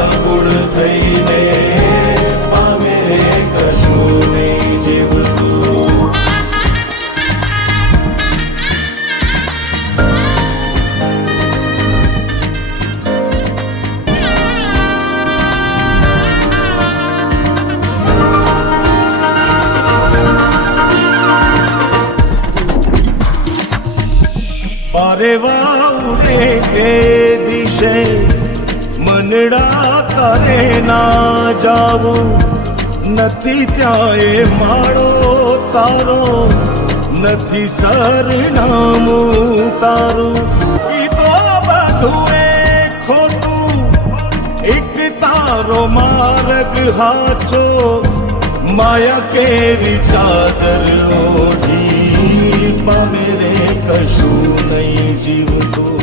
વ્યાકુળ થઈને પામે કશું નહીં જીવતું. પારેવા ઉડે એ દિશે મનડા તારે ના જાવું, નથી ત્યાં એ માળો તારો, નથી સરનામું તારું. કીધો બધું એ ખોટું, એક તારો માર્ગ હાચો, માયા કેરી ચાદર ઓઢી પામે રે કશું નહીં જીવતું.